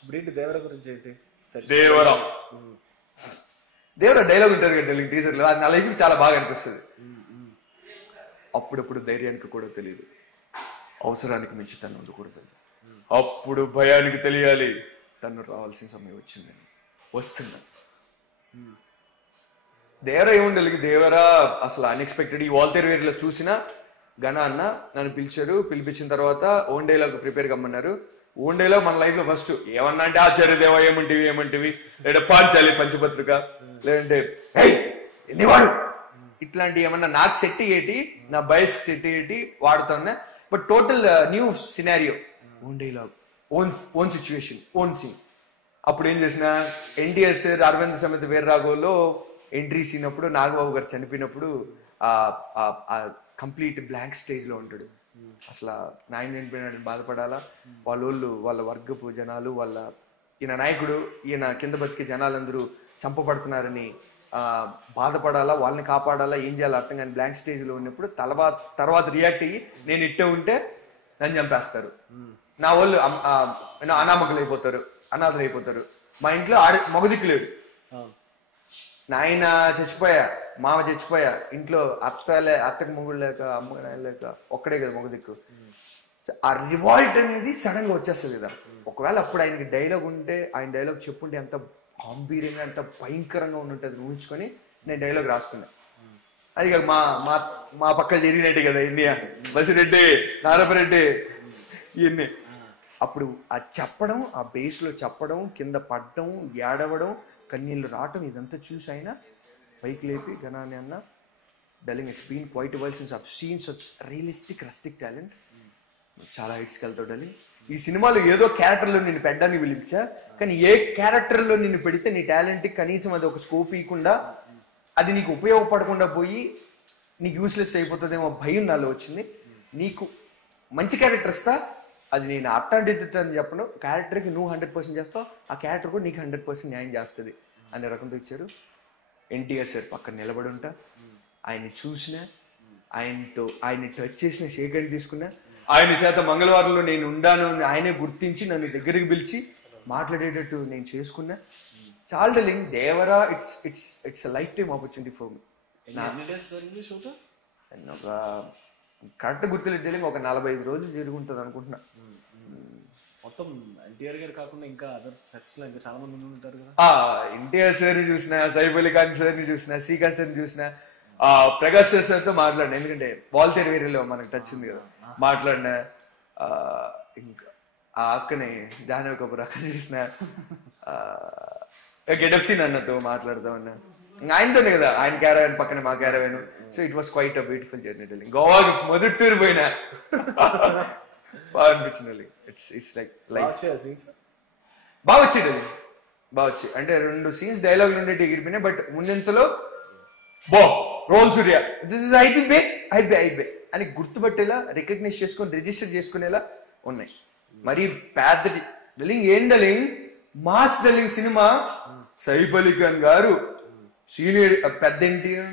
ఇప్పుడేంటి దేవర గురించి ఏంటి? దేవరా డైలాగ్ ఉంటుంది కదా టీజర్ లో, అది నా లైఫ్ చాలా బాగా అనిపిస్తుంది. అప్పుడప్పుడు ధైర్యానికి కూడా తెలియదు, అవసరానికి మించి తను ఉండకూడదు. అప్పుడు భయానికి తెలియాలి, తను రావాల్సిన సమయం వచ్చిందని. వస్తున్నా దేవరా ఏముండాలి, దేవరా అసలు అన్ఎక్స్పెక్టెడ్. ఈ వాల్తేర్ వేర్లో చూసిన గణ అన్న నన్ను పిలిచారు. పిలిపించిన తర్వాత ఓన్ డైలాగ్ ప్రిపేర్ కమ్మన్నారు. ఓన్ డైలాగ్ మన లైఫ్ లో ఫస్ట్ ఏమన్నా అంటే ఆచార్యదేవ ఏమంటివి లేదా పాంచాలి పంచపత్రిక, లేదంటే ఎన్నివాడు ఇట్లాంటి ఏమన్నా నాకు సెట్ అయ్యేటి, నా బయస్ సెట్ అయ్యేటి వాడుతున్నా. But total new scenario, own dialogue, own situation, own scene. అప్పుడు ఏం చేసిన ఎన్టీఆర్ సార్ అరవింద్ సమేత వీర్రాఘవలో ఎంట్రీ సీన్ అప్పుడు నాగబాబు గారు చనిపోయినప్పుడు కంప్లీట్ బ్లాంక్ స్టేజ్ లో ఉంటాడు. అసలు నాయన చనిపోయినట్టు బాధపడాలా, వాళ్ళ వర్గపు జనాలు, ఈయన నాయకుడు, ఈయన కింద బతికే జనాలందరూ చంపబడుతున్నారని బాధపడాలా, వాళ్ళని కాపాడాలా, ఏం చేయాలో అర్థం కానీ బ్లాంక్ స్టేజ్ లో ఉన్నప్పుడు తర్వాత రియాక్ట్ అయ్యి నేను ఇట్టే ఉంటే నన్ను చంపేస్తారు, నా వాళ్ళు అనామకులు అయిపోతారు, అనాథలు అయిపోతారు, మా ఇంట్లో మగదిక్కులేడు, నాయన చచ్చిపోయా, మామ చచ్చిపోయా, ఇంట్లో అత్తకు మొగుడు లేక అమ్మ నాయన లేక ఒక్కడే కదా మగదిక్కు. ఆ రివాల్ట్ అనేది సడన్ గా వచ్చేస్తుంది కదా. ఒకవేళ అప్పుడు ఆయనకి డైలాగ్ ఉంటే, ఆయన డైలాగ్ చెప్పుంటే ఎంత గాంభీర్యంగా ఎంత భయంకరంగా ఉంటుంటుంది ఊహించుకొని నేను డైలాగ్ రాసుకున్నా. అది కాదు మా పక్కన జరిగినట్టే కదా ఇండియా, బసిరెడ్డి, నారపరెడ్డి, ఇవన్నీ. అప్పుడు అది చెప్పడం, ఆ బేస్ లో చెప్పడం, కింద పడడం, ఏడవడం, కన్నీళ్ళు రావటం, ఇదంతా చూసి ఆయన పైకి లేపి గణాన్ని అన్న darling it's been quite while since I've seen such realistic rustic talent, చాలా హైట్స్కి వెళ్తావు డెలింగ్. ఈ సినిమాలో ఏదో క్యారెక్టర్లో నిన్ను పెట్టడానికి పిలిచా, కానీ ఏ క్యారెక్టర్లో నిన్ను పెడితే నీ టాలెంట్కి కనీసం అది ఒక స్కోప్ ఇవ్వకుండా, అది నీకు ఉపయోగపడకుండా పోయి నీకు యూస్లెస్ అయిపోతుందేమో భయం నాలో వచ్చింది. నీకు మంచి క్యారెక్టర్ ఇస్తా, అది నేను అట్టాంటి అని చెప్పను, క్యారెక్టర్కి నువ్వు 100% చేస్తావు, ఆ క్యారెక్టర్ కూడా నీకు 100% న్యాయం చేస్తుంది అనే రకంతో ఇచ్చారు. ఎన్టీఆర్ సార్ పక్కన నిలబడి ఉంటా, ఆయన్ని చూసిన, ఆయన్ని టచ్ చేసిన, షేక్ తీసుకున్నా, ఆయన చేత మంగళవారంలో నేను ఉండాను అని ఆయనే గుర్తించి నన్ను దగ్గరికి పిలిచి మాట్లాడేటట్టు నేను చేసుకున్నా. చాలా డెలింగ్ Devara it's lifetime opportunity for me. ఒక కరెక్ట్ గుర్తులేదు డెలింగ్, ఒక 45 రోజులు జరుగుంటుంది అనుకుంటున్నా. మొత్తం ఎన్టీఆర్ గారు కాకుండా ఇంకా అదర్ సెట్స్ లో ఇంకా చాలా మంది ఉంటారు కదా. ఎన్టీఆర్ సార్ చూసిన, సైఫ్ అలీ ఖాన్ సార్ని చూసిన, శ్రీకాంత్ సార్ని చూసిన, ప్రకాష్ సార్తో మాట్లాడినా, ఎందుకంటే వాల్తేర్ వేరేలో మనకు టచ్ ఉంది కదా, మాట్లాడినా. ఇంకా ఆ అక్కని జాహ్నవి కపూర్ అక్క చూసిన, గెటప్ సీన్ అన్నతో మాట్లాడుతూ ఉన్నా. ఆయనతోనే కదా, ఆయన క్యారవాన్ పక్కన మా caravan. So it was quite a beautiful journey darling. గోవాకి మొదటి టూర్ పోయినా బాగా అనిపించింది. ఇట్స్ లైక్ బాగా వచ్చేది, బాగా వచ్చి అంటే 2 సీన్స్ డైలాగులు ఉండేటి ఎగిరిపోయినాయి. బట్ ముందెంతలో రోల్ సూర్య దిస్ ఇస్ ఐబే అని గుర్తుపట్టేలా, రికగ్నైజ్ చేసుకొని రిజిస్టర్ చేసుకునేలా ఉన్నాయి. మరి పెద్ద డెలింగ్ ఏం డెలింగ్, మాస్ డెలింగ్ సినిమా. సైఫ్ అలీ ఖాన్ గారు, సీనియర్ పెద్ద ఎన్టీఆర్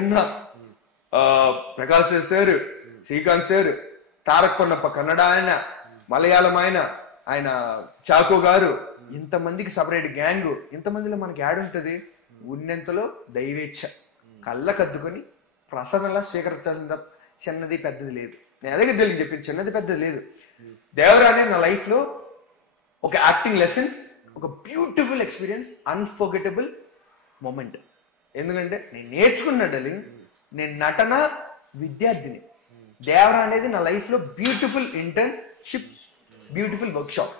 అన్న, ప్రకాష్ సార్, శ్రీకాంత్ సార్, తారక్ కొన్నప్ప కన్నడ ఆయన, మలయాళం ఆయన చాకో గారు, ఇంతమందికి సపరేట్ గ్యాంగ్, ఇంతమందిలో మనకి యాడ్ ఉంటుంది. ఉన్నంతలో దైవేచ్ఛ కళ్ళకద్దుకొని ప్రసాదంలా స్వీకరించాల్సిన చిన్నది పెద్దది లేదు. నేను అదే డెలింగ్ చెప్పింది, చిన్నది పెద్దది లేదు. దేవరా అనేది నా లైఫ్ లో ఒక యాక్టింగ్ లెసన్, ఒక బ్యూటిఫుల్ ఎక్స్పీరియన్స్, అన్ఫర్గెటబుల్ మూమెంట్. ఎందుకంటే నేను నేర్చుకున్న డెలింగ్, నేను నటన విద్యార్థిని. దేవరా అనేది నా లైఫ్ లో beautiful internship, beautiful work shop.